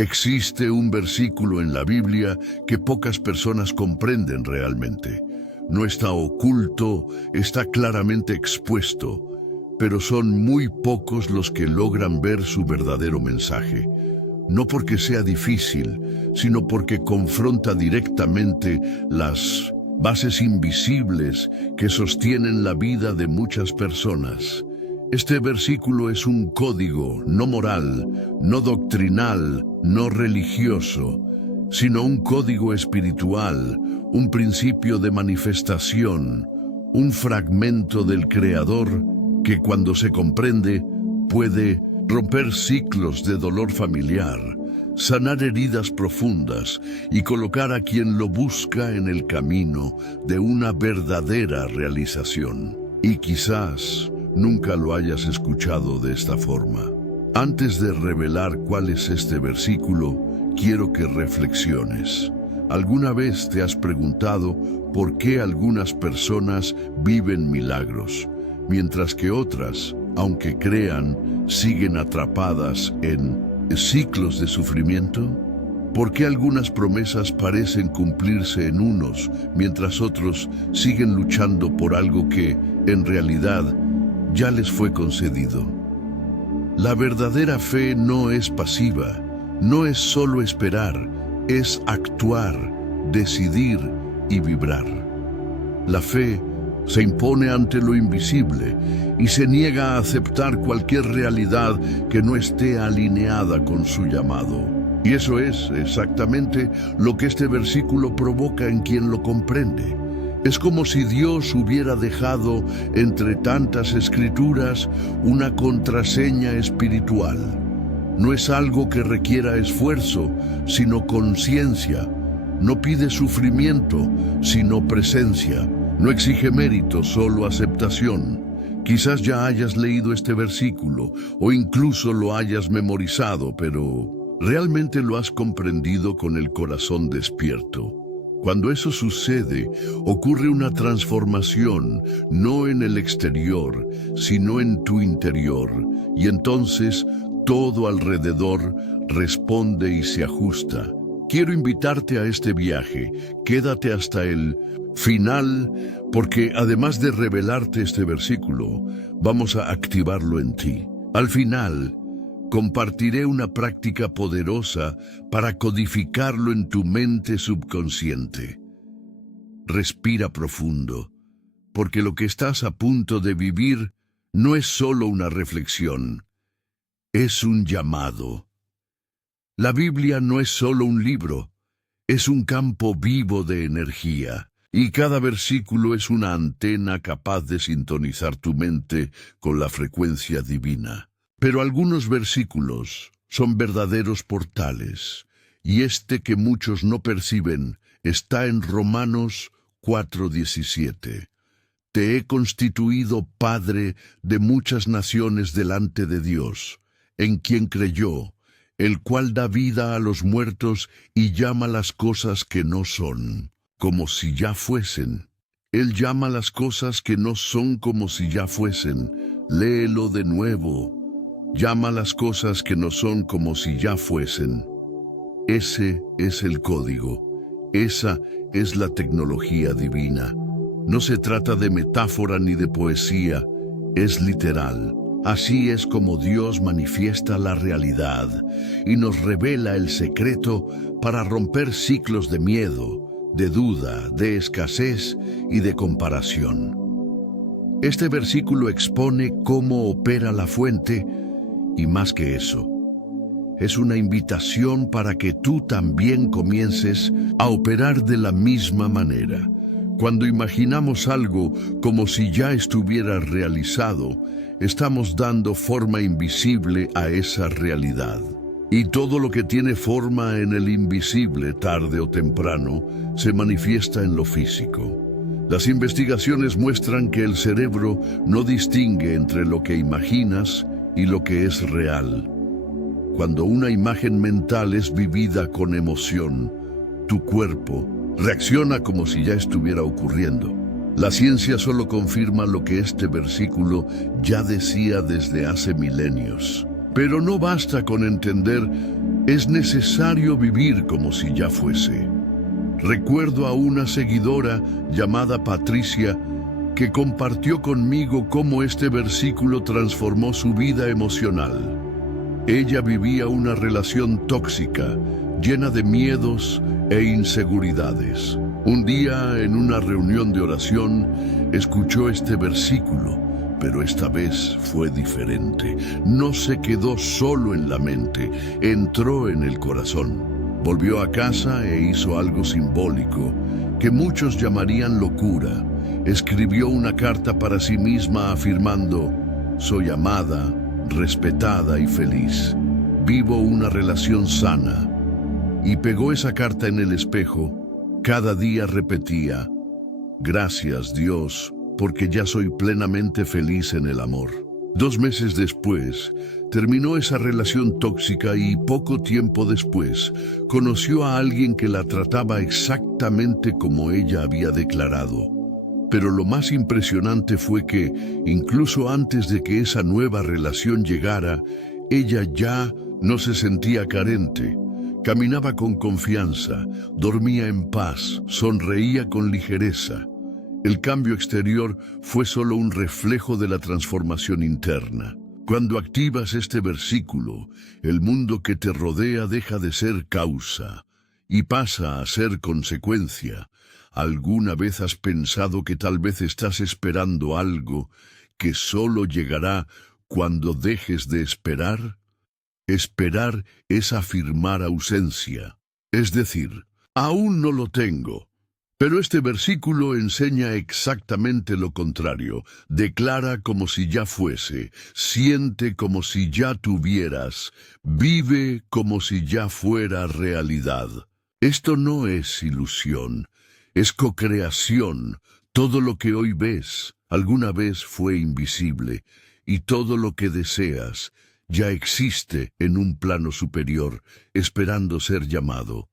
Existe un versículo en la Biblia que pocas personas comprenden realmente. No está oculto, está claramente expuesto, pero son muy pocos los que logran ver su verdadero mensaje. No porque sea difícil, sino porque confronta directamente las bases invisibles que sostienen la vida de muchas personas. Este versículo es un código, no moral, no doctrinal, no religioso, sino un código espiritual, un principio de manifestación, un fragmento del Creador que cuando se comprende puede romper ciclos de dolor familiar, sanar heridas profundas y colocar a quien lo busca en el camino de una verdadera realización. Y quizás nunca lo hayas escuchado de esta forma. Antes de revelar cuál es este versículo, quiero que reflexiones. ¿Alguna vez te has preguntado por qué algunas personas viven milagros, mientras que otras, aunque crean, siguen atrapadas en ciclos de sufrimiento? ¿Por qué algunas promesas parecen cumplirse en unos, mientras otros siguen luchando por algo que, en realidad, ya les fue concedido? La verdadera fe no es pasiva, no es solo esperar, es actuar, decidir y vibrar. La fe se impone ante lo invisible y se niega a aceptar cualquier realidad que no esté alineada con su llamado. Y eso es exactamente lo que este versículo provoca en quien lo comprende. Es como si Dios hubiera dejado entre tantas escrituras una contraseña espiritual. No es algo que requiera esfuerzo, sino conciencia. No pide sufrimiento, sino presencia. No exige mérito, solo aceptación. Quizás ya hayas leído este versículo o incluso lo hayas memorizado, pero ¿realmente lo has comprendido con el corazón despierto? Cuando eso sucede, ocurre una transformación, no en el exterior, sino en tu interior, y entonces todo alrededor responde y se ajusta. Quiero invitarte a este viaje. Quédate hasta el final, porque además de revelarte este versículo, vamos a activarlo en ti. Al final, compartiré una práctica poderosa para codificarlo en tu mente subconsciente. Respira profundo, porque lo que estás a punto de vivir no es solo una reflexión, es un llamado. La Biblia no es solo un libro, es un campo vivo de energía, y cada versículo es una antena capaz de sintonizar tu mente con la frecuencia divina. Pero algunos versículos son verdaderos portales, y este que muchos no perciben está en Romanos 4:17. Te he constituido padre de muchas naciones delante de Dios, en quien creyó, el cual da vida a los muertos y llama las cosas que no son, como si ya fuesen. Él llama las cosas que no son como si ya fuesen. Léelo de nuevo. Llama las cosas que no son como si ya fuesen. Ese es el código. Esa es la tecnología divina. No se trata de metáfora ni de poesía, es literal. Así es como Dios manifiesta la realidad y nos revela el secreto para romper ciclos de miedo, de duda, de escasez y de comparación. Este versículo expone cómo opera la fuente y más que eso, es una invitación para que tú también comiences a operar de la misma manera. Cuando imaginamos algo como si ya estuviera realizado, estamos dando forma invisible a esa realidad. Y todo lo que tiene forma en el invisible, tarde o temprano, se manifiesta en lo físico. Las investigaciones muestran que el cerebro no distingue entre lo que imaginas y lo que es real. Cuando una imagen mental es vivida con emoción, tu cuerpo reacciona como si ya estuviera ocurriendo. La ciencia solo confirma lo que este versículo ya decía desde hace milenios. Pero no basta con entender Es necesario vivir como si ya fuese. Recuerdo a una seguidora llamada Patricia que compartió conmigo cómo este versículo transformó su vida emocional. Ella vivía una relación tóxica, llena de miedos e inseguridades. Un día, en una reunión de oración, escuchó este versículo, pero esta vez fue diferente. No se quedó solo en la mente, entró en el corazón. Volvió a casa e hizo algo simbólico, que muchos llamarían locura. Escribió una carta para sí misma afirmando: soy amada, respetada y feliz. Vivo una relación sana. Y pegó esa carta en el espejo. Cada día repetía: gracias, Dios, porque ya soy plenamente feliz en el amor. 2 meses después, terminó esa relación tóxica y poco tiempo después, conoció a alguien que la trataba exactamente como ella había declarado. Pero lo más impresionante fue que, incluso antes de que esa nueva relación llegara, ella ya no se sentía carente. Caminaba con confianza, dormía en paz, sonreía con ligereza. El cambio exterior fue solo un reflejo de la transformación interna. Cuando activas este versículo, el mundo que te rodea deja de ser causa y pasa a ser consecuencia. ¿Alguna vez has pensado que tal vez estás esperando algo que solo llegará cuando dejes de esperar? Esperar es afirmar ausencia, es decir, aún no lo tengo. Pero este versículo enseña exactamente lo contrario. Declara como si ya fuese, siente como si ya tuvieras, vive como si ya fuera realidad. Esto no es ilusión, es cocreación. Todo lo que hoy ves alguna vez fue invisible, y todo lo que deseas ya existe en un plano superior, esperando ser llamado.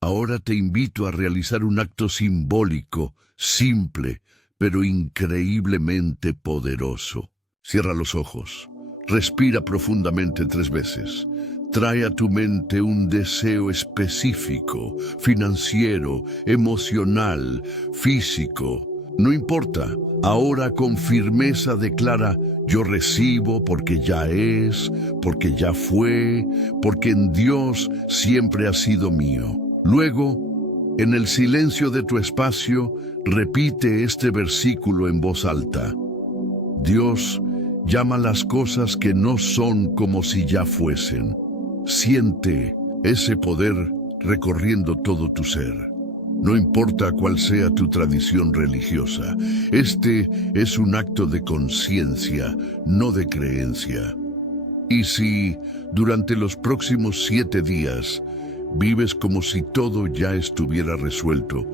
Ahora te invito a realizar un acto simbólico, simple, pero increíblemente poderoso. Cierra los ojos, respira profundamente 3 veces. Trae a tu mente un deseo específico, financiero, emocional, físico. No importa, ahora con firmeza declara: yo recibo porque ya es, porque ya fue, porque en Dios siempre ha sido mío. Luego, en el silencio de tu espacio, repite este versículo en voz alta. Dios llama las cosas que no son como si ya fuesen. Siente ese poder recorriendo todo tu ser. No importa cuál sea tu tradición religiosa, este es un acto de conciencia, no de creencia. Y si, durante los próximos 7 días, vives como si todo ya estuviera resuelto,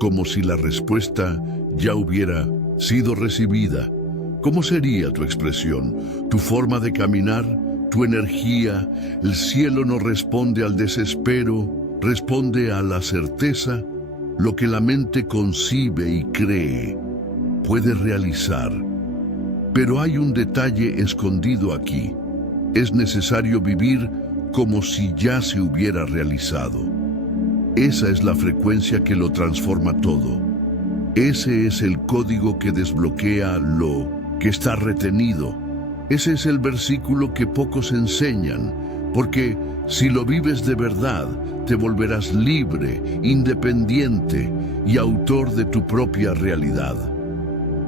como si la respuesta ya hubiera sido recibida, ¿cómo sería tu expresión, tu forma de caminar, tu energía? El cielo no responde al desespero, responde a la certeza. Lo que la mente concibe y cree puede realizar. Pero hay un detalle escondido aquí. Es necesario vivir como si ya se hubiera realizado. Esa es la frecuencia que lo transforma todo. Ese es el código que desbloquea lo que está retenido. Ese es el versículo que pocos enseñan, porque si lo vives de verdad, te volverás libre, independiente y autor de tu propia realidad.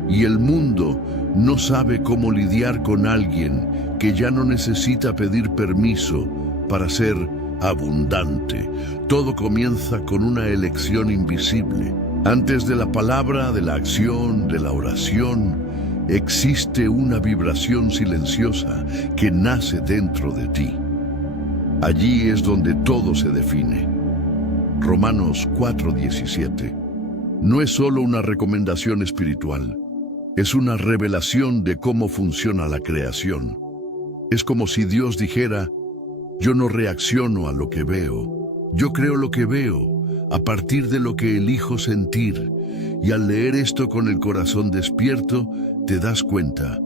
Y el mundo no sabe cómo lidiar con alguien que ya no necesita pedir permiso para ser abundante. Todo comienza con una elección invisible. Antes de la palabra, de la acción, de la oración, existe una vibración silenciosa que nace dentro de ti. Allí es donde todo se define. Romanos 4:17. No es solo una recomendación espiritual, es una revelación de cómo funciona la creación. Es como si Dios dijera: yo no reacciono a lo que veo, yo creo lo que veo, a partir de lo que elijo sentir. Y al leer esto con el corazón despierto, te das cuenta,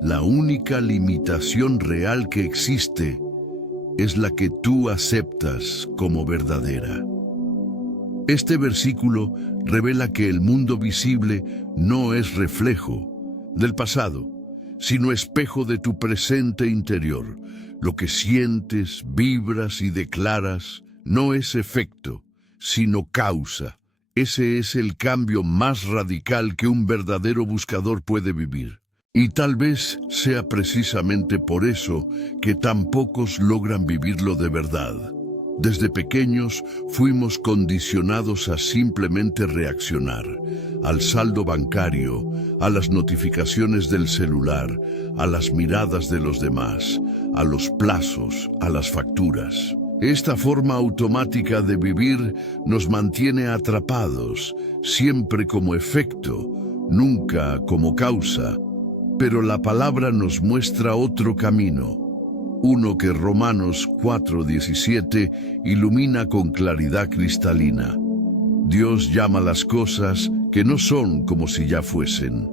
la única limitación real que existe es la que tú aceptas como verdadera. Este versículo revela que el mundo visible no es reflejo del pasado, sino espejo de tu presente interior. Lo que sientes, vibras y declaras no es efecto, sino causa. Ese es el cambio más radical que un verdadero buscador puede vivir. Y tal vez sea precisamente por eso que tan pocos logran vivirlo de verdad. Desde pequeños fuimos condicionados a simplemente reaccionar, al saldo bancario, a las notificaciones del celular, a las miradas de los demás, a los plazos, a las facturas. Esta forma automática de vivir nos mantiene atrapados, siempre como efecto, nunca como causa. Pero la palabra nos muestra otro camino, uno que Romanos 4:17 ilumina con claridad cristalina. Dios llama las cosas que no son como si ya fuesen.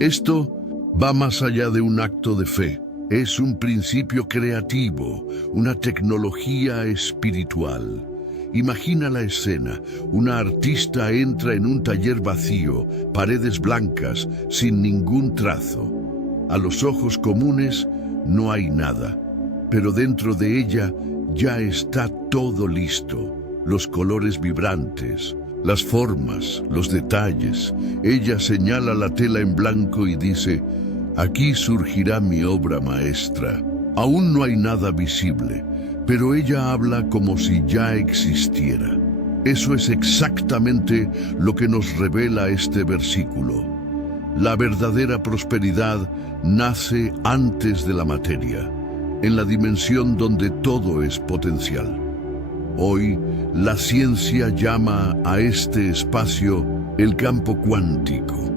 Esto va más allá de un acto de fe. Es un principio creativo, una tecnología espiritual. Imagina la escena. Una artista entra en un taller vacío, paredes blancas, sin ningún trazo. A los ojos comunes no hay nada, pero dentro de ella ya está todo listo. Los colores vibrantes, las formas, los detalles. Ella señala la tela en blanco y dice: aquí surgirá mi obra maestra. Aún no hay nada visible, pero ella habla como si ya existiera. Eso es exactamente lo que nos revela este versículo. La verdadera prosperidad nace antes de la materia, en la dimensión donde todo es potencial. Hoy, la ciencia llama a este espacio el campo cuántico.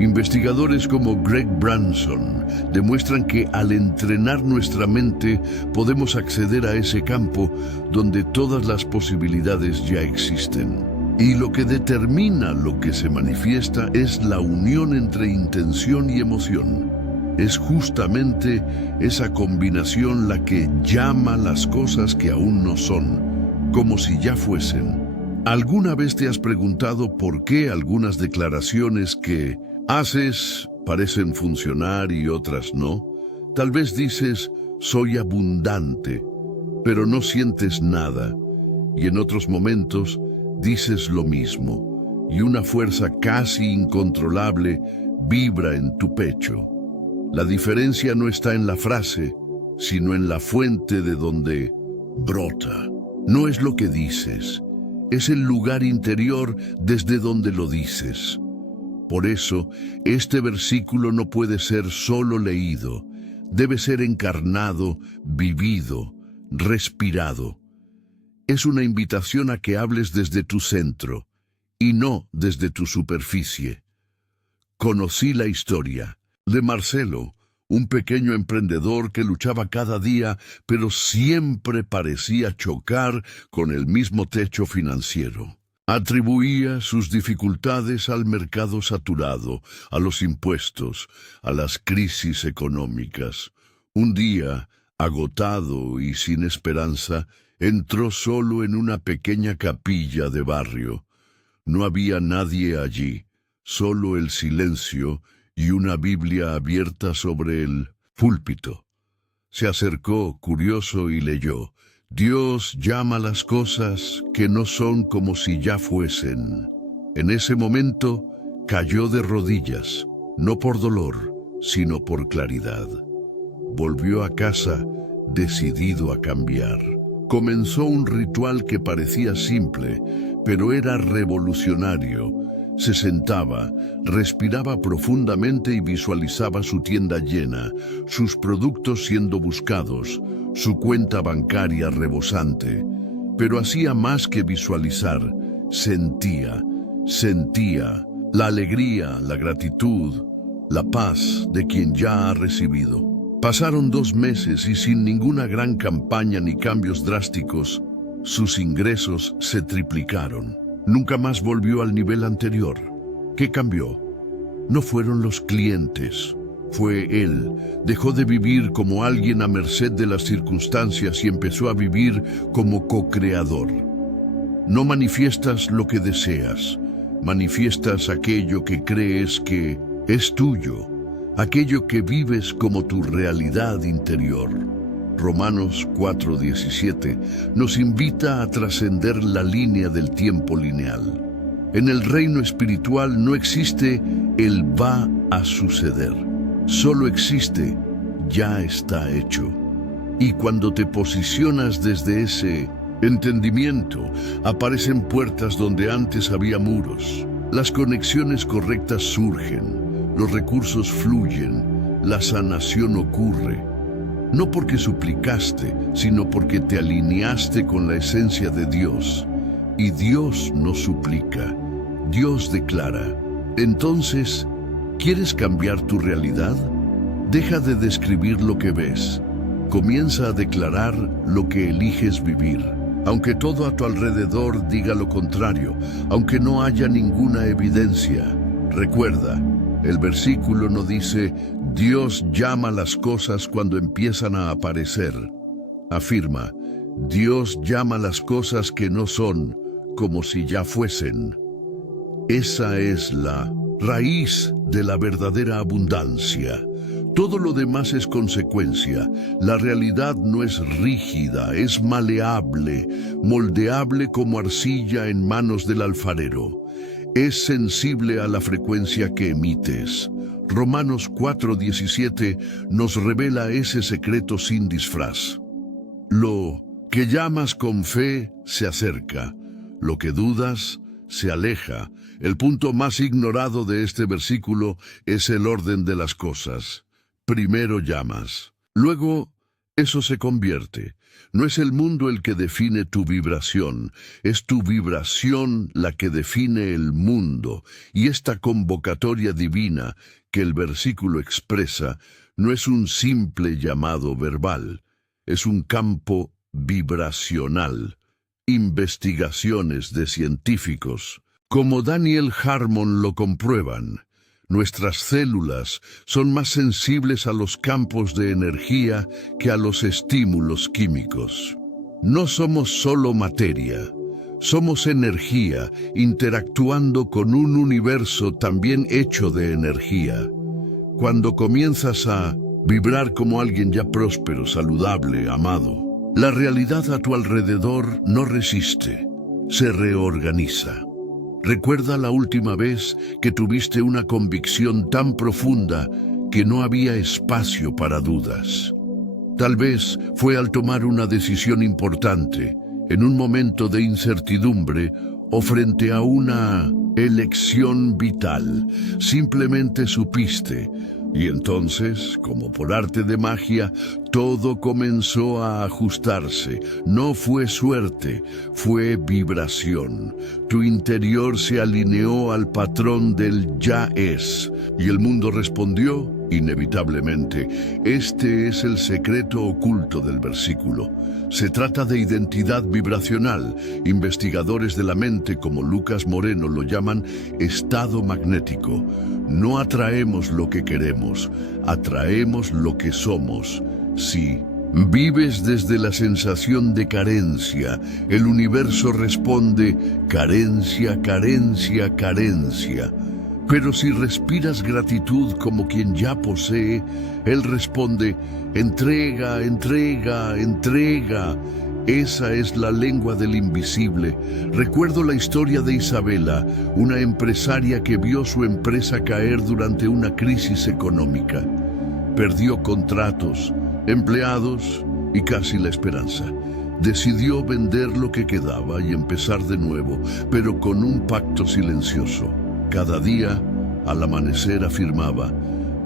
Investigadores como Greg Branson demuestran que al entrenar nuestra mente podemos acceder a ese campo donde todas las posibilidades ya existen. Y lo que determina lo que se manifiesta es la unión entre intención y emoción. Es justamente esa combinación la que llama las cosas que aún no son, como si ya fuesen. ¿Alguna vez te has preguntado por qué algunas declaraciones que haces parecen funcionar y otras no? Tal vez dices, soy abundante, pero no sientes nada. Y en otros momentos dices lo mismo, y una fuerza casi incontrolable vibra en tu pecho. La diferencia no está en la frase, sino en la fuente de donde brota. No es lo que dices, es el lugar interior desde donde lo dices. Por eso, este versículo no puede ser solo leído, debe ser encarnado, vivido, respirado. Es una invitación a que hables desde tu centro, y no desde tu superficie. Conocí la historia de Marcelo, un pequeño emprendedor que luchaba cada día, pero siempre parecía chocar con el mismo techo financiero. Atribuía sus dificultades al mercado saturado, a los impuestos, a las crisis económicas. Un día, agotado y sin esperanza, entró solo en una pequeña capilla de barrio. No había nadie allí, solo el silencio y una Biblia abierta sobre el púlpito. Se acercó, curioso, y leyó: Dios llama las cosas que no son como si ya fuesen. En ese momento cayó de rodillas, no por dolor, sino por claridad. Volvió a casa decidido a cambiar. Comenzó un ritual que parecía simple, pero era revolucionario. Se sentaba, respiraba profundamente y visualizaba su tienda llena, sus productos siendo buscados, su cuenta bancaria rebosante. Pero hacía más que visualizar, sentía la alegría, la gratitud, la paz de quien ya ha recibido. Pasaron 2 meses y sin ninguna gran campaña ni cambios drásticos, sus ingresos se triplicaron. Nunca más volvió al nivel anterior. ¿Qué cambió? No fueron los clientes, Fue él. Dejó de vivir como alguien a merced de las circunstancias y empezó a vivir como co-creador. No manifiestas lo que deseas, manifiestas aquello que crees que es tuyo, aquello que vives como tu realidad interior. Romanos 4:17 nos invita a trascender la línea del tiempo lineal. En el reino espiritual no existe el va a suceder, solo existe ya está hecho. Y cuando te posicionas desde ese entendimiento, aparecen puertas donde antes había muros. Las conexiones correctas surgen, los recursos fluyen, la sanación ocurre. No porque suplicaste, sino porque te alineaste con la esencia de Dios. Y Dios no suplica, Dios declara. Entonces, ¿quieres cambiar tu realidad? Deja de describir lo que ves. Comienza a declarar lo que eliges vivir. Aunque todo a tu alrededor diga lo contrario, aunque no haya ninguna evidencia. Recuerda, el versículo no dice, Dios llama las cosas cuando empiezan a aparecer. Afirma, Dios llama las cosas que no son, como si ya fuesen. Esa es la raíz de la verdadera abundancia. Todo lo demás es consecuencia. La realidad no es rígida, es maleable, moldeable como arcilla en manos del alfarero. Es sensible a la frecuencia que emites. Romanos 4:17 nos revela ese secreto sin disfraz. Lo que llamas con fe se acerca, lo que dudas se aleja. El punto más ignorado de este versículo es el orden de las cosas. Primero llamas, luego eso se convierte. No es el mundo el que define tu vibración, es tu vibración la que define el mundo. Y esta convocatoria divina que el versículo expresa no es un simple llamado verbal, es un campo vibracional. Investigaciones de científicos, como Daniel Harmon lo comprueban. Nuestras células son más sensibles a los campos de energía que a los estímulos químicos. No somos solo materia, somos energía interactuando con un universo también hecho de energía. Cuando comienzas a vibrar como alguien ya próspero, saludable, amado, la realidad a tu alrededor no resiste, se reorganiza. Recuerda la última vez que tuviste una convicción tan profunda que no había espacio para dudas. Tal vez fue al tomar una decisión importante, en un momento de incertidumbre o frente a una elección vital. Simplemente supiste. Y entonces, como por arte de magia, todo comenzó a ajustarse. No fue suerte, fue vibración. Tu interior se alineó al patrón del ya es. Y el mundo respondió, inevitablemente. Este es el secreto oculto del versículo. Se trata de identidad vibracional. Investigadores de la mente como Lucas Moreno lo llaman estado magnético. No atraemos lo que queremos, atraemos lo que somos. Si vives desde la sensación de carencia, el universo responde carencia, carencia, carencia. Pero si respiras gratitud como quien ya posee, él responde entrega, entrega, entrega. Esa es la lengua del invisible. Recuerdo la historia de Isabela, una empresaria que vio su empresa caer durante una crisis económica. Perdió contratos, empleados y casi la esperanza. Decidió vender lo que quedaba y empezar de nuevo, pero con un pacto silencioso. Cada día, al amanecer, afirmaba,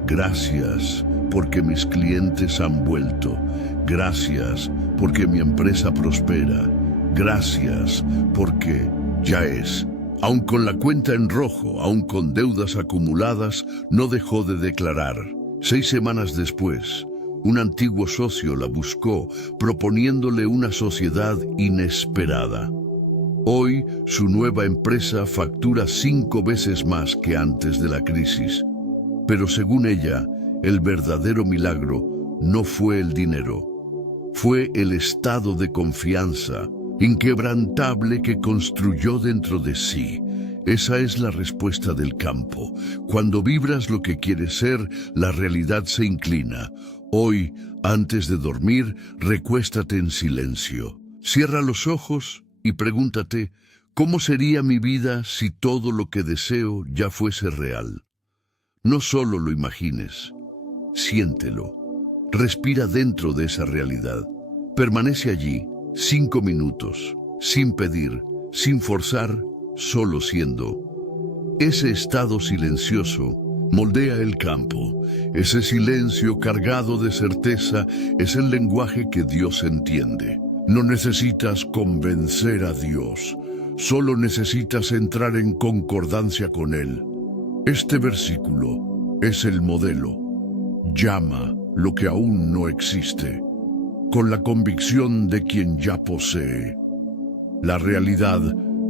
gracias porque mis clientes han vuelto. Gracias porque mi empresa prospera. Gracias porque ya es. Aun con la cuenta en rojo, aun con deudas acumuladas, no dejó de declarar. 6 semanas después, un antiguo socio la buscó, proponiéndole una sociedad inesperada. Hoy, su nueva empresa factura 5 veces más que antes de la crisis. Pero según ella, El verdadero milagro no fue el dinero, fue el estado de confianza inquebrantable que construyó dentro de sí. Esa es la respuesta del campo. Cuando vibras lo que quieres ser, la realidad se inclina. Hoy, antes de dormir, recuéstate en silencio. Cierra los ojos y pregúntate, ¿cómo sería mi vida si todo lo que deseo ya fuese real? No solo lo imagines, siéntelo. Respira dentro de esa realidad. Permanece allí 5 minutos, sin pedir, sin forzar, solo siendo. Ese estado silencioso moldea el campo. Ese silencio cargado de certeza es el lenguaje que Dios entiende. No necesitas convencer a Dios, solo necesitas entrar en concordancia con Él. Este versículo es el modelo. Llama lo que aún no existe, con la convicción de quien ya posee. La realidad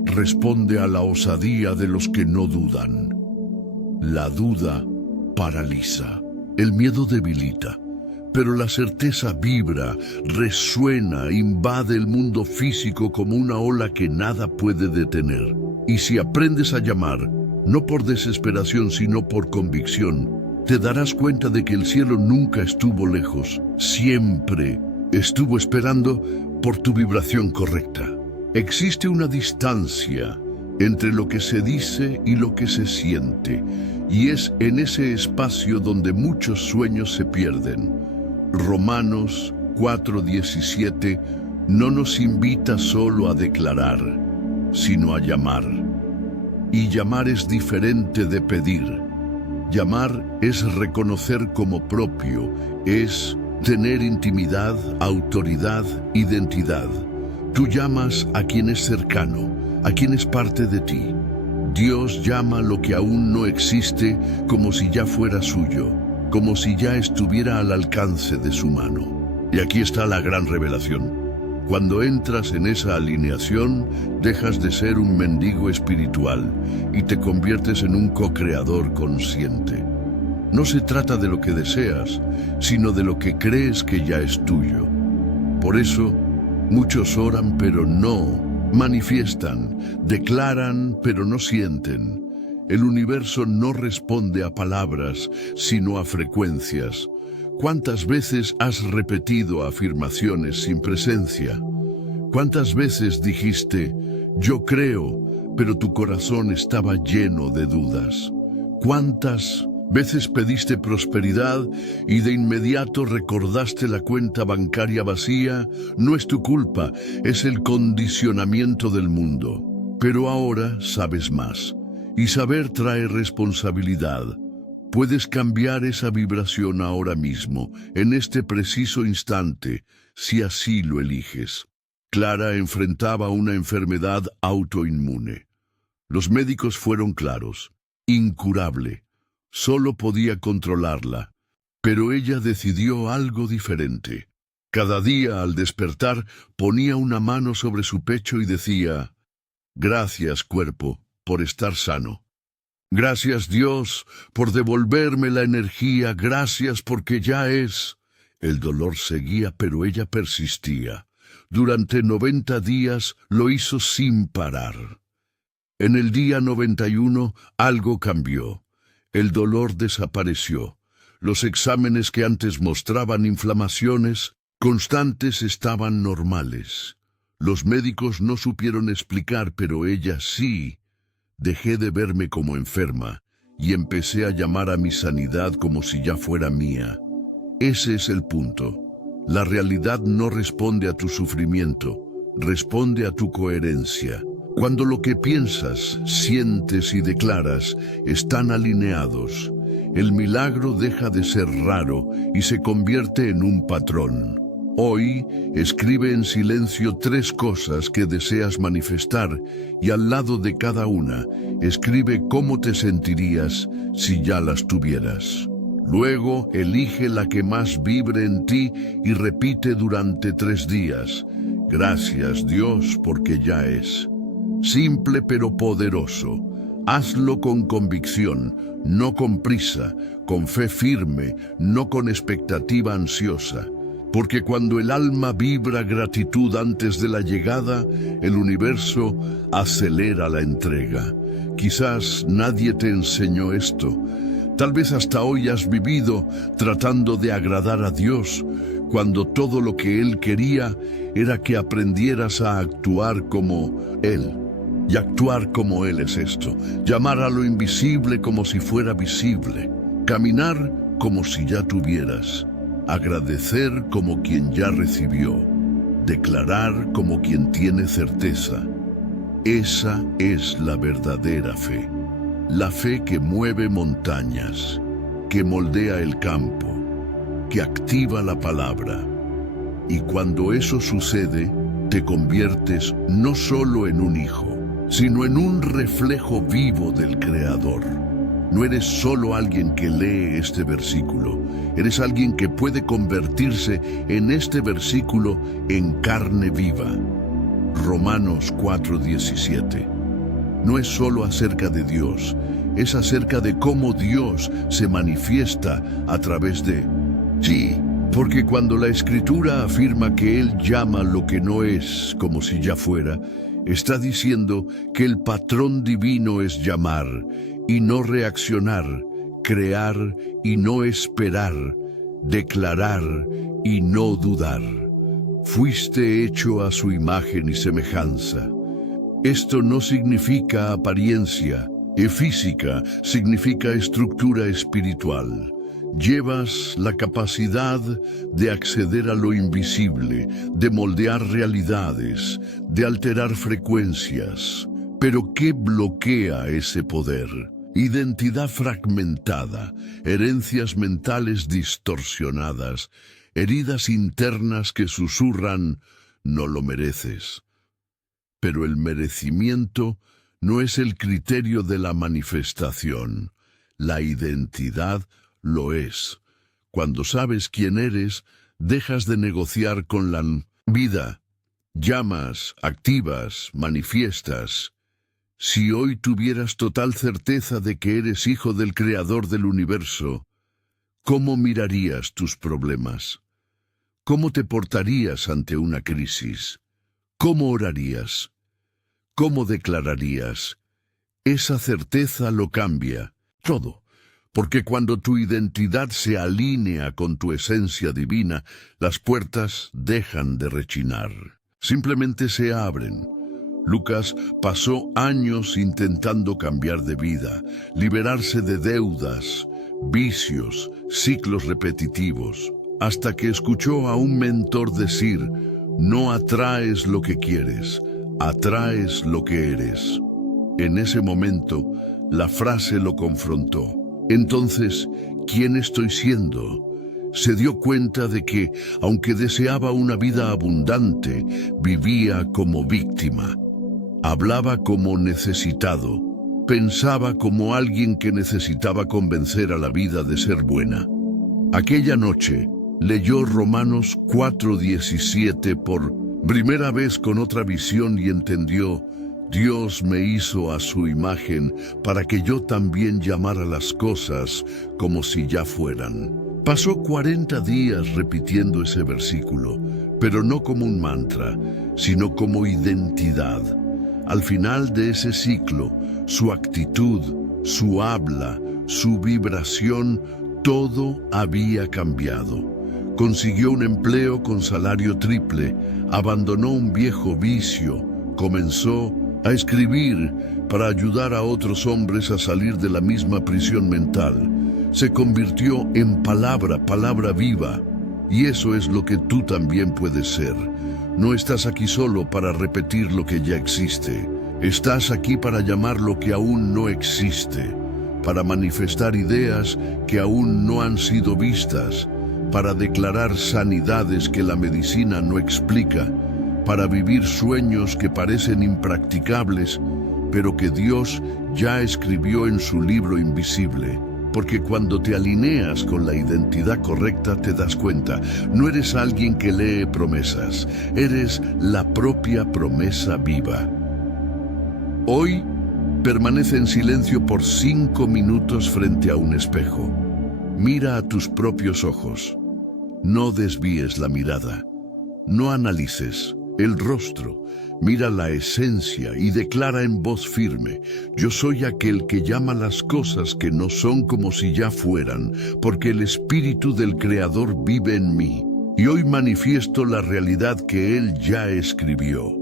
responde a la osadía de los que no dudan. La duda paraliza, el miedo debilita, pero la certeza vibra, resuena, invade el mundo físico como una ola que nada puede detener. Y si aprendes a llamar, no por desesperación sino por convicción, te darás cuenta de que el cielo nunca estuvo lejos, siempre estuvo esperando por tu vibración correcta. Existe una distancia entre lo que se dice y lo que se siente, y es en ese espacio donde muchos sueños se pierden. Romanos 4:17 no nos invita solo a declarar, sino a llamar. Y llamar es diferente de pedir. Llamar es reconocer como propio, es tener intimidad, autoridad, identidad. Tú llamas a quien es cercano, a quien es parte de ti. Dios llama lo que aún no existe como si ya fuera suyo, como si ya estuviera al alcance de su mano. Y aquí está la gran revelación. Cuando entras en esa alineación, dejas de ser un mendigo espiritual y te conviertes en un co-creador consciente. No se trata de lo que deseas, sino de lo que crees que ya es tuyo. Por eso, muchos oran pero no manifiestan, declaran pero no sienten. El universo no responde a palabras, sino a frecuencias. ¿Cuántas veces has repetido afirmaciones sin presencia? ¿Cuántas veces dijiste, yo creo, pero tu corazón estaba lleno de dudas? ¿Cuántas veces pediste prosperidad y de inmediato recordaste la cuenta bancaria vacía? No es tu culpa, es el condicionamiento del mundo. Pero ahora sabes más, y saber trae responsabilidad. Puedes cambiar esa vibración ahora mismo, en este preciso instante, si así lo eliges. Clara enfrentaba una enfermedad autoinmune. Los médicos fueron claros, incurable. Solo podía controlarla, pero ella decidió algo diferente. Cada día al despertar ponía una mano sobre su pecho y decía, gracias cuerpo por estar sano. Gracias Dios por devolverme la energía, gracias porque ya es. El dolor seguía, pero ella persistía. Durante 90 días lo hizo sin parar. En el día 91 algo cambió. El dolor desapareció. Los exámenes que antes mostraban inflamaciones constantes estaban normales. Los médicos no supieron explicar, pero ella sí. Dejé de verme como enferma y empecé a llamar a mi sanidad como si ya fuera mía. Ese es el punto. La realidad no responde a tu sufrimiento, responde a tu coherencia. Cuando lo que piensas, sientes y declaras están alineados, el milagro deja de ser raro y se convierte en un patrón. Hoy, escribe en silencio 3 cosas que deseas manifestar y al lado de cada una, escribe cómo te sentirías si ya las tuvieras. Luego, elige la que más vibre en ti y repite durante 3 días. Gracias, Dios, porque ya es. Simple pero poderoso. Hazlo con convicción, no con prisa, con fe firme, no con expectativa ansiosa. Porque cuando el alma vibra gratitud antes de la llegada, el universo acelera la entrega. Quizás nadie te enseñó esto. Tal vez hasta hoy has vivido tratando de agradar a Dios, cuando todo lo que Él quería era que aprendieras a actuar como Él. Y actuar como Él es esto: llamar a lo invisible como si fuera visible, caminar como si ya tuvieras, agradecer como quien ya recibió, declarar como quien tiene certeza. Esa es la verdadera fe. La fe que mueve montañas, que moldea el campo, que activa la palabra. Y cuando eso sucede, te conviertes no solo en un hijo, sino en un reflejo vivo del Creador. No eres solo alguien que lee este versículo, eres alguien que puede convertirse en este versículo en carne viva. Romanos 4:17. No es solo acerca de Dios, es acerca de cómo Dios se manifiesta a través de ti. Porque cuando la Escritura afirma que Él llama lo que no es como si ya fuera, está diciendo que el patrón divino es llamar y no reaccionar, crear y no esperar, declarar y no dudar. Fuiste hecho a su imagen y semejanza. Esto no significa apariencia, física, significa estructura espiritual. Llevas la capacidad de acceder a lo invisible, de moldear realidades, de alterar frecuencias. Pero ¿qué bloquea ese poder? Identidad fragmentada, herencias mentales distorsionadas, heridas internas que susurran: no lo mereces. Pero el merecimiento no es el criterio de la manifestación. La identidad lo es. Cuando sabes quién eres, dejas de negociar con la vida. Llamas, activas, manifiestas. Si hoy tuvieras total certeza de que eres hijo del Creador del universo, ¿cómo mirarías tus problemas? ¿Cómo te portarías ante una crisis? ¿Cómo orarías? ¿Cómo declararías? Esa certeza lo cambia todo. Porque cuando tu identidad se alinea con tu esencia divina, las puertas dejan de rechinar. Simplemente se abren. Lucas pasó años intentando cambiar de vida, liberarse de deudas, vicios, ciclos repetitivos, hasta que escuchó a un mentor decir: no atraes lo que quieres, atraes lo que eres. En ese momento, la frase lo confrontó. Entonces, ¿quién estoy siendo? Se dio cuenta de que, aunque deseaba una vida abundante, vivía como víctima. Hablaba como necesitado. Pensaba como alguien que necesitaba convencer a la vida de ser buena. Aquella noche, leyó Romanos 4:17 por primera vez con otra visión y entendió: Dios me hizo a su imagen para que yo también llamara las cosas como si ya fueran. Pasó 40 días repitiendo ese versículo, pero no como un mantra, sino como identidad. Al final de ese ciclo, su actitud, su habla, su vibración, todo había cambiado. Consiguió un empleo con salario triple, abandonó un viejo vicio, comenzó a escribir para ayudar a otros hombres a salir de la misma prisión mental. Se convirtió en palabra viva. Y eso es lo que tú también puedes ser. No estás aquí solo para repetir lo que ya existe. Estás aquí para llamar lo que aún no existe, para manifestar ideas que aún no han sido vistas, para declarar sanidades que la medicina no explica, para vivir sueños que parecen impracticables, pero que Dios ya escribió en su libro invisible. Porque cuando te alineas con la identidad correcta te das cuenta, no eres alguien que lee promesas, eres la propia promesa viva. Hoy Permanece en silencio por 5 minutos frente a un espejo. Mira a tus propios ojos. No desvíes la mirada. No analices el rostro. Mira la esencia y declara en voz firme: yo soy aquel que llama las cosas que no son como si ya fueran, porque el Espíritu del Creador vive en mí. Y hoy manifiesto la realidad que Él ya escribió.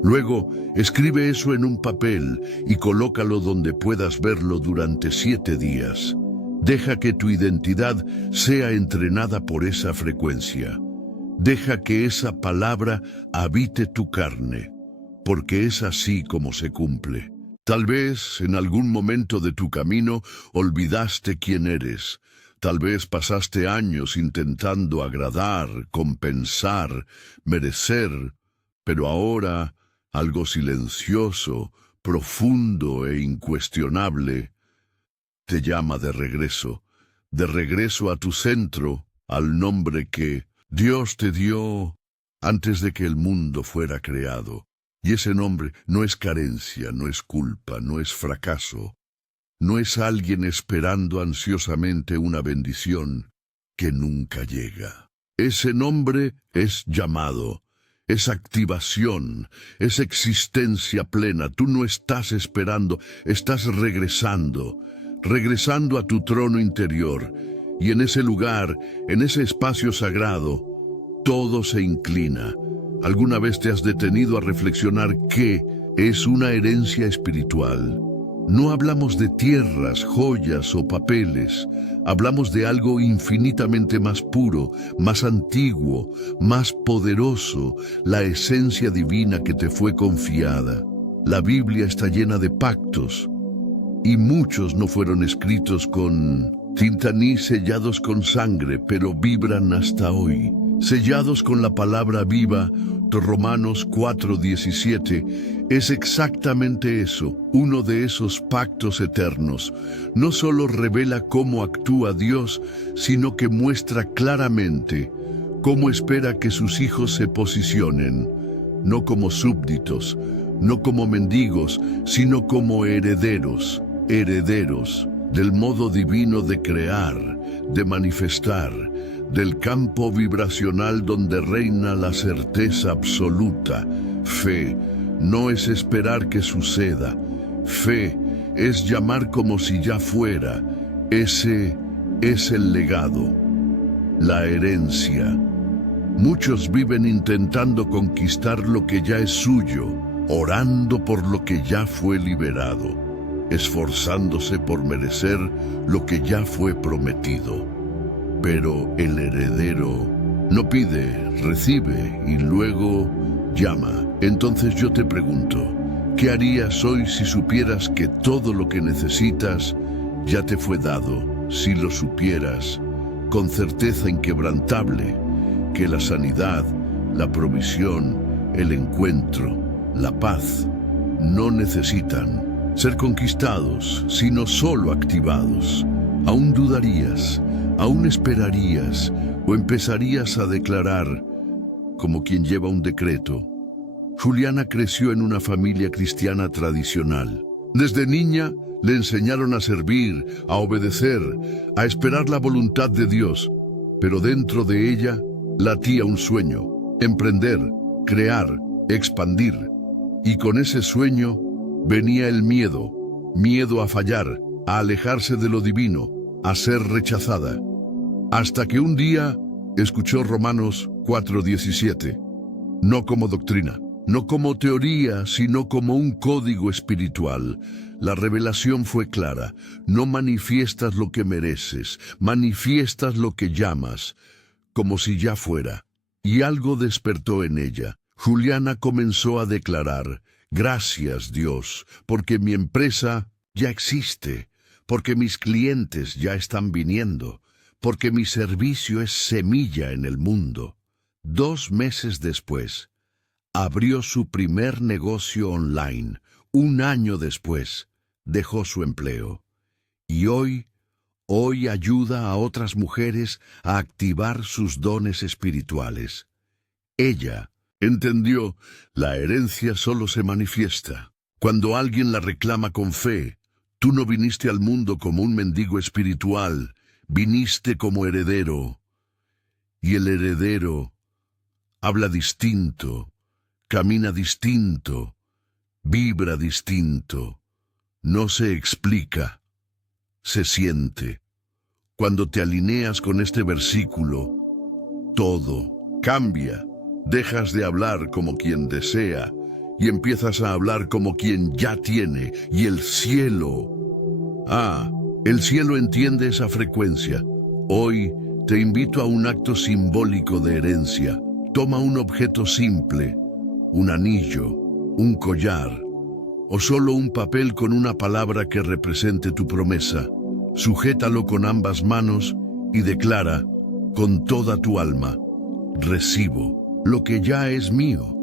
Luego, escribe eso en un papel y colócalo donde puedas verlo durante 7 días. Deja que tu identidad sea entrenada por esa frecuencia. Deja que esa palabra habite tu carne, porque es así como se cumple. Tal vez en algún momento de tu camino olvidaste quién eres. Tal vez pasaste años intentando agradar, compensar, merecer, pero ahora algo silencioso, profundo e incuestionable te llama de regreso a tu centro, al nombre que Dios te dio antes de que el mundo fuera creado. Y ese nombre no es carencia, no es culpa, no es fracaso. No es alguien esperando ansiosamente una bendición que nunca llega. Ese nombre es llamado, es activación, es existencia plena. Tú no estás esperando, estás regresando a tu trono interior. Y en ese lugar, en ese espacio sagrado, todo se inclina. ¿Alguna vez te has detenido a reflexionar qué es una herencia espiritual? No hablamos de tierras, joyas o papeles. Hablamos de algo infinitamente más puro, más antiguo, más poderoso, la esencia divina que te fue confiada. La Biblia está llena de pactos, y muchos no fueron escritos con tinta ni sellados con sangre, pero vibran hasta hoy. Sellados con la palabra viva. Romanos 4:17 es exactamente eso, uno de esos pactos eternos. No solo revela cómo actúa Dios, sino que muestra claramente cómo espera que sus hijos se posicionen, no como súbditos, no como mendigos, sino como herederos del modo divino de crear, de manifestar, del campo vibracional donde reina la certeza absoluta. Fe no es esperar que suceda. Fe es llamar como si ya fuera. Ese es el legado, la herencia. Muchos viven intentando conquistar lo que ya es suyo, orando por lo que ya fue liberado, esforzándose por merecer lo que ya fue prometido. Pero el heredero no pide, recibe y luego llama. Entonces yo te pregunto, ¿qué harías hoy si supieras que todo lo que necesitas ya te fue dado? Si lo supieras con certeza inquebrantable, que la sanidad, la provisión, el encuentro, la paz no necesitan ser conquistados, sino solo activados. ¿Aún dudarías? ¿Aún esperarías o empezarías a declarar como quien lleva un decreto? Juliana creció en una familia cristiana tradicional. Desde niña le enseñaron a servir, a obedecer, a esperar la voluntad de Dios. Pero dentro de ella latía un sueño: emprender, crear, expandir. Y con ese sueño venía el miedo a fallar, a alejarse de lo divino, a ser rechazada. Hasta que un día escuchó Romanos 4:17, no como doctrina, no como teoría, sino como un código espiritual. La revelación fue clara: no manifiestas lo que mereces, manifiestas lo que llamas, como si ya fuera. Y algo despertó en ella. Juliana comenzó a declarar: gracias, Dios, porque mi empresa ya existe, porque mis clientes ya están viniendo, porque mi servicio es semilla en el mundo. 2 meses después, abrió su primer negocio online. 1 año después, dejó su empleo. Y hoy ayuda a otras mujeres a activar sus dones espirituales. Ella entendió: la herencia solo se manifiesta Cuando alguien la reclama con fe, tú no viniste al mundo como un mendigo espiritual, viniste como heredero. Y el heredero habla distinto, camina distinto, vibra distinto, no se explica, se siente. Cuando te alineas con este versículo, todo cambia. Dejas de hablar como quien desea y empiezas a hablar como quien ya tiene. Y el cielo, el cielo entiende esa frecuencia. Hoy te invito a un acto simbólico de herencia. Toma un objeto simple, un anillo, un collar, o solo un papel con una palabra que represente tu promesa. Sujétalo con ambas manos y declara con toda tu alma: recibo lo que ya es mío.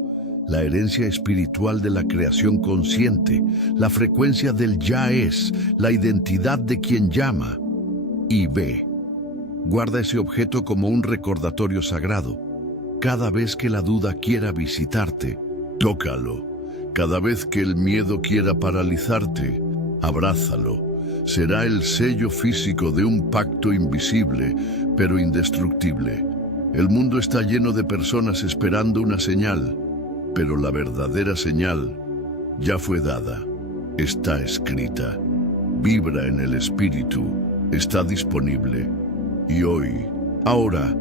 La herencia espiritual de la creación consciente, la frecuencia del ya es, la identidad de quien llama y ve. Guarda ese objeto como un recordatorio sagrado. Cada vez que la duda quiera visitarte, tócalo. Cada vez que el miedo quiera paralizarte, abrázalo. Será el sello físico de un pacto invisible, pero indestructible. El mundo está lleno de personas esperando una señal, pero la verdadera señal ya fue dada, está escrita, vibra en el espíritu, está disponible. Y hoy, ahora,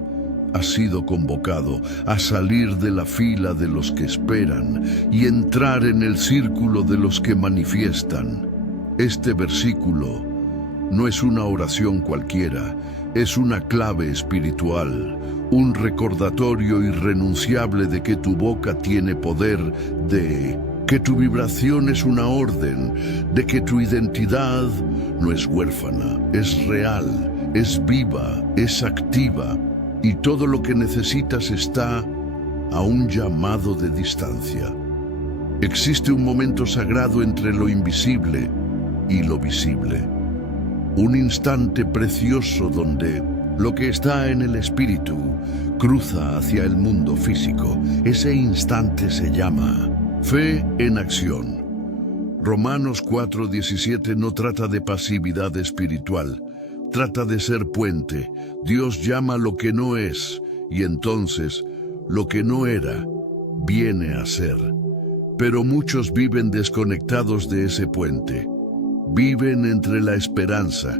has sido convocado a salir de la fila de los que esperan y entrar en el círculo de los que manifiestan. Este versículo no es una oración cualquiera, es una clave espiritual, un recordatorio irrenunciable de que tu boca tiene poder, de que tu vibración es una orden, de que tu identidad no es huérfana, es real, es viva, es activa, y todo lo que necesitas está a un llamado de distancia. Existe un momento sagrado entre lo invisible y lo visible. Un instante precioso donde lo que está en el espíritu cruza hacia el mundo físico. Ese instante se llama fe en acción. Romanos 4:17 no trata de pasividad espiritual, trata de ser puente. Dios llama lo que no es, y entonces lo que no era viene a ser. Pero muchos viven desconectados de ese puente. Viven entre la esperanza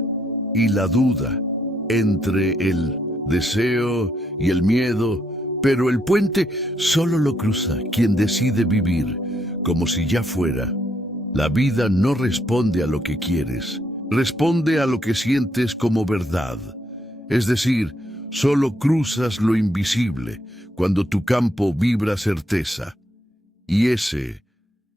y la duda, entre el deseo y el miedo, pero el puente solo lo cruza quien decide vivir como si ya fuera. La vida no responde a lo que quieres, responde a lo que sientes como verdad. Es decir, solo cruzas lo invisible cuando tu campo vibra certeza. Y ese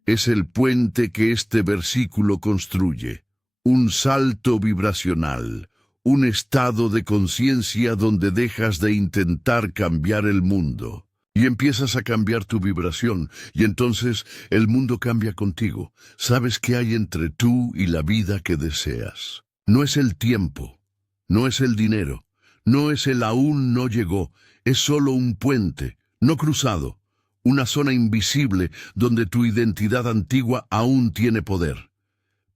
es el puente que este versículo construye, un salto vibracional, un estado de conciencia donde dejas de intentar cambiar el mundo y empiezas a cambiar tu vibración, y entonces el mundo cambia contigo. Sabes qué hay entre tú y la vida que deseas. No es el tiempo, no es el dinero, no es el aún no llegó, es solo un puente, no cruzado. Una zona invisible donde tu identidad antigua aún tiene poder.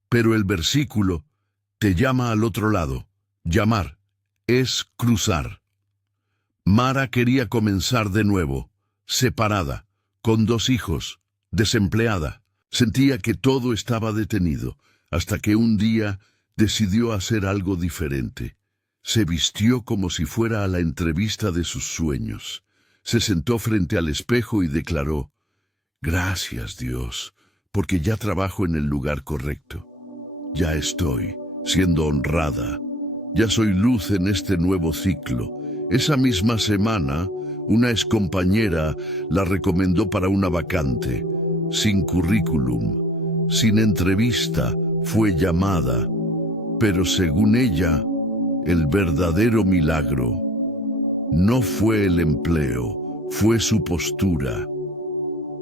Pero el versículo te llama al otro lado. Llamar es cruzar. Mara quería comenzar de nuevo, separada, con 2 hijos, desempleada. Sentía que todo estaba detenido, hasta que un día decidió hacer algo diferente. Se vistió como si fuera a la entrevista de sus sueños. Se sentó frente al espejo y declaró: gracias, Dios, porque ya trabajo en el lugar correcto. Ya estoy siendo honrada. Ya soy luz en este nuevo ciclo. Esa misma semana, una excompañera la recomendó para una vacante. Sin currículum, sin entrevista, fue llamada. Pero según ella, el verdadero milagro no fue el empleo, fue su postura.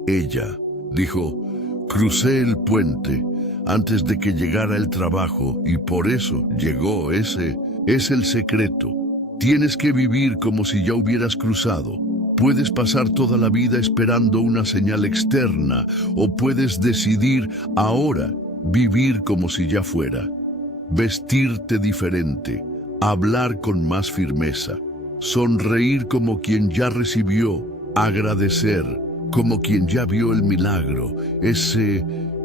Ella dijo: crucé el puente antes de que llegara el trabajo y por eso llegó. Ese es el secreto. Tienes que vivir como si ya hubieras cruzado. Puedes pasar toda la vida esperando una señal externa, o puedes decidir ahora vivir como si ya fuera. Vestirte diferente, hablar con más firmeza, sonreír como quien ya recibió, agradecer como quien ya vio el milagro. Ese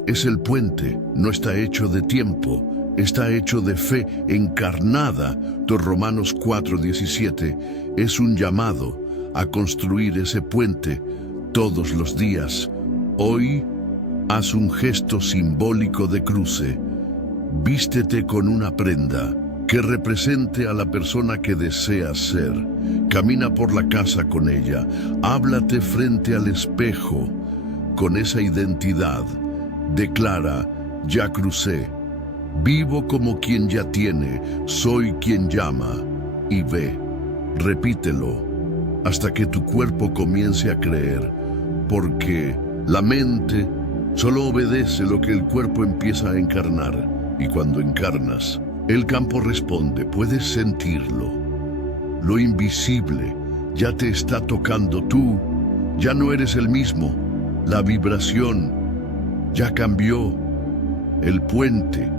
es el puente, no está hecho de tiempo, está hecho de fe encarnada. Romanos 4:17 es un llamado a construir ese puente todos los días. Hoy, haz un gesto simbólico de cruce. Vístete con una prenda que represente a la persona que deseas ser. Camina por la casa con ella. Háblate frente al espejo con esa identidad. Declara: ya crucé. Vivo como quien ya tiene. Soy quien llama. Y ve. Repítelo hasta que tu cuerpo comience a creer, porque la mente solo obedece lo que el cuerpo empieza a encarnar. Y cuando encarnas, el campo responde. Puedes sentirlo. Lo invisible ya te está tocando. Tú ya no eres el mismo. La vibración ya cambió. El puente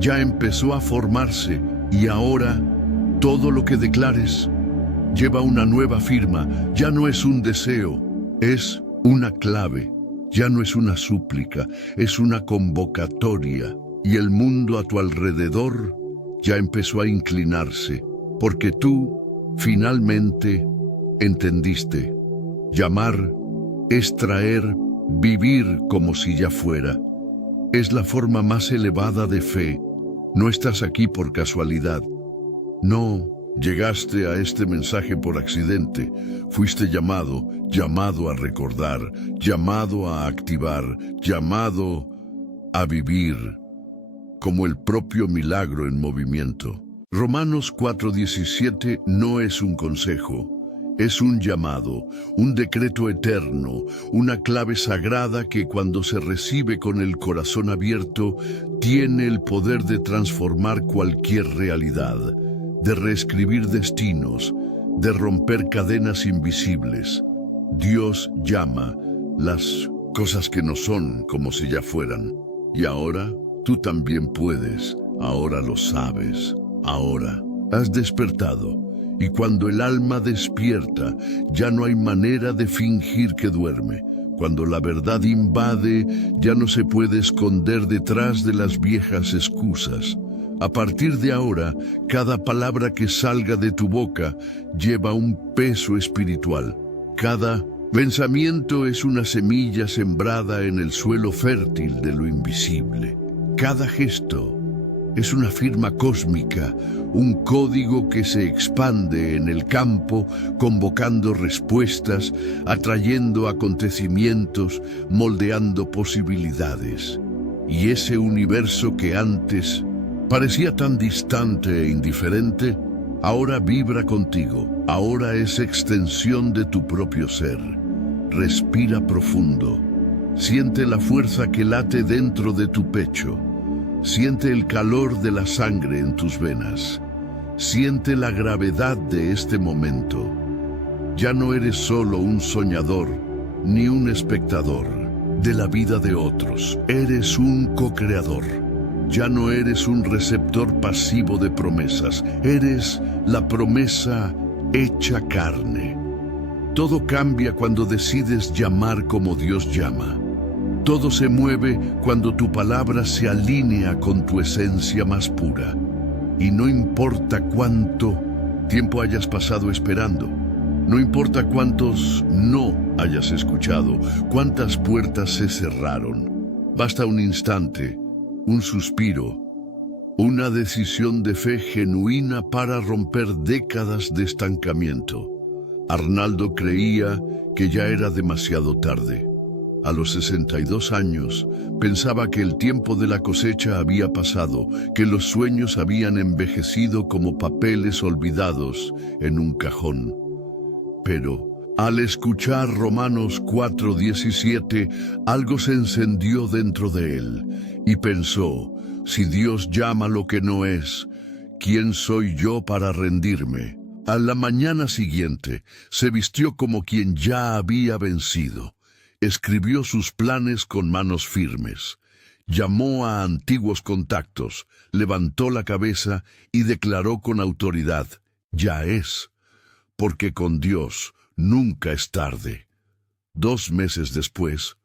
ya empezó a formarse, y ahora todo lo que declares lleva una nueva firma. Ya no es un deseo, es una clave. Ya no es una súplica, es una convocatoria. Y el mundo a tu alrededor ya empezó a inclinarse, porque tú finalmente entendiste. Llamar es traer, vivir como si ya fuera. Es la forma más elevada de fe. No estás aquí por casualidad. No llegaste a este mensaje por accidente. Fuiste llamado a recordar, llamado a activar, llamado a vivir como el propio milagro en movimiento. Romanos 4:17 no es un consejo, es un llamado, un decreto eterno, una clave sagrada que cuando se recibe con el corazón abierto, tiene el poder de transformar cualquier realidad, de reescribir destinos, de romper cadenas invisibles. Dios llama las cosas que no son como si ya fueran. Y ahora tú también puedes, ahora lo sabes, ahora has despertado. Y cuando el alma despierta, ya no hay manera de fingir que duerme. Cuando la verdad invade, ya no se puede esconder detrás de las viejas excusas. A partir de ahora, cada palabra que salga de tu boca lleva un peso espiritual. Cada pensamiento es una semilla sembrada en el suelo fértil de lo invisible. Cada gesto es una firma cósmica, un código que se expande en el campo, convocando respuestas, atrayendo acontecimientos, moldeando posibilidades. Y ese universo que antes parecía tan distante e indiferente, ahora vibra contigo, ahora es extensión de tu propio ser. Respira profundo, siente la fuerza que late dentro de tu pecho. Siente el calor de la sangre en tus venas. Siente la gravedad de este momento. Ya no eres solo un soñador, ni un espectador de la vida de otros. Eres un co-creador. Ya no eres un receptor pasivo de promesas. Eres la promesa hecha carne. Todo cambia cuando decides llamar como Dios llama. Todo se mueve cuando tu palabra se alinea con tu esencia más pura. Y no importa cuánto tiempo hayas pasado esperando, no importa cuántos no hayas escuchado, cuántas puertas se cerraron. Basta un instante, un suspiro, una decisión de fe genuina para romper décadas de estancamiento. Arnaldo creía que ya era demasiado tarde. A los 62 años, pensaba que el tiempo de la cosecha había pasado, que los sueños habían envejecido como papeles olvidados en un cajón. Pero, al escuchar Romanos 4:17, algo se encendió dentro de él, y pensó: si Dios llama lo que no es, ¿quién soy yo para rendirme? A la mañana siguiente, se vistió como quien ya había vencido. Escribió sus planes con manos firmes. Llamó a antiguos contactos, levantó la cabeza y declaró con autoridad: ya es, porque con Dios nunca es tarde. 2 meses después,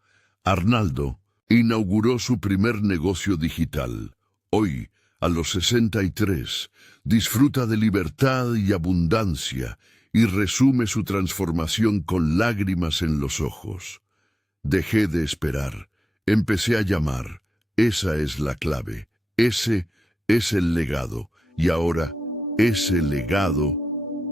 Arnaldo inauguró su primer negocio digital. Hoy, a los 63, disfruta de libertad y abundancia y resume su transformación con lágrimas en los ojos. Dejé de esperar, empecé a llamar. Esa es la clave. Ese es el legado. Y ahora, ese legado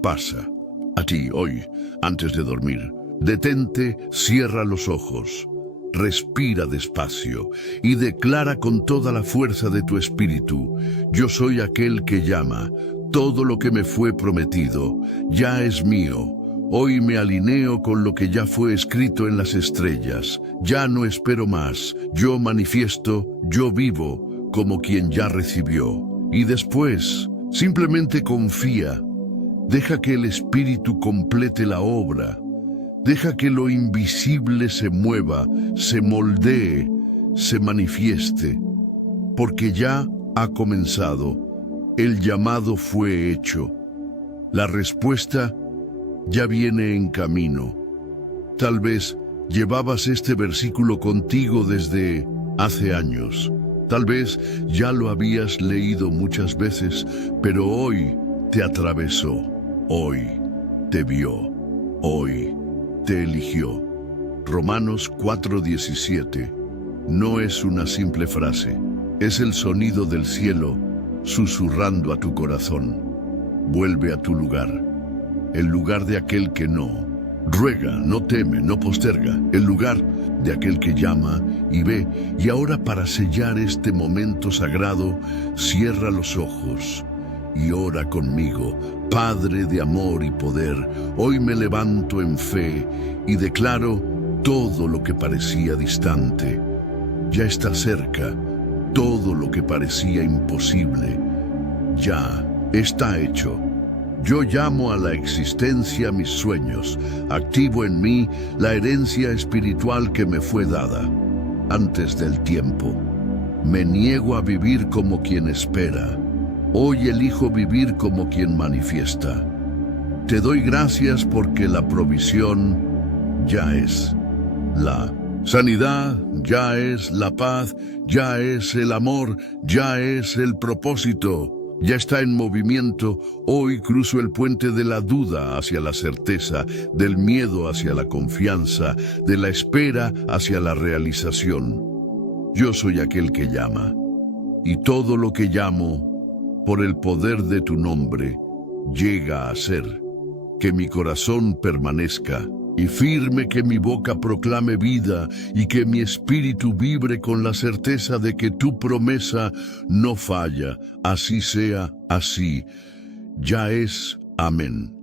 pasa. A ti, hoy, antes de dormir, detente, cierra los ojos, respira despacio y declara con toda la fuerza de tu espíritu: yo soy aquel que llama. Todo lo que me fue prometido ya es mío. Hoy me alineo con lo que ya fue escrito en las estrellas. Ya no espero más. Yo manifiesto, yo vivo como quien ya recibió. Y después, simplemente confía. Deja que el Espíritu complete la obra. Deja que lo invisible se mueva, se moldee, se manifieste. Porque ya ha comenzado. El llamado fue hecho. La respuesta ya viene en camino. Tal vez llevabas este versículo contigo desde hace años. Tal vez ya lo habías leído muchas veces, pero hoy te atravesó. Hoy te vio. Hoy te eligió. Romanos 4:17 no es una simple frase. Es el sonido del cielo susurrando a tu corazón. Vuelve a tu lugar. El lugar de aquel que no ruega, no teme, no posterga. El lugar de aquel que llama y ve. Y ahora, para sellar este momento sagrado, cierra los ojos y ora conmigo. Padre de amor y poder, hoy me levanto en fe y declaro: todo lo que parecía distante ya está cerca. Todo lo que parecía imposible ya está hecho. Yo llamo a la existencia mis sueños, activo en mí la herencia espiritual que me fue dada antes del tiempo. Me niego a vivir como quien espera. Hoy elijo vivir como quien manifiesta. Te doy gracias porque la provisión ya es. La sanidad ya es. La paz ya es. El amor ya es. El propósito ya está en movimiento. Hoy cruzo el puente de la duda hacia la certeza, del miedo hacia la confianza, de la espera hacia la realización. Yo soy aquel que llama, y todo lo que llamo, por el poder de tu nombre, llega a ser. Que mi corazón permanezca y firme, que mi boca proclame vida y que mi espíritu vibre con la certeza de que tu promesa no falla. Así sea, así ya es. Amén.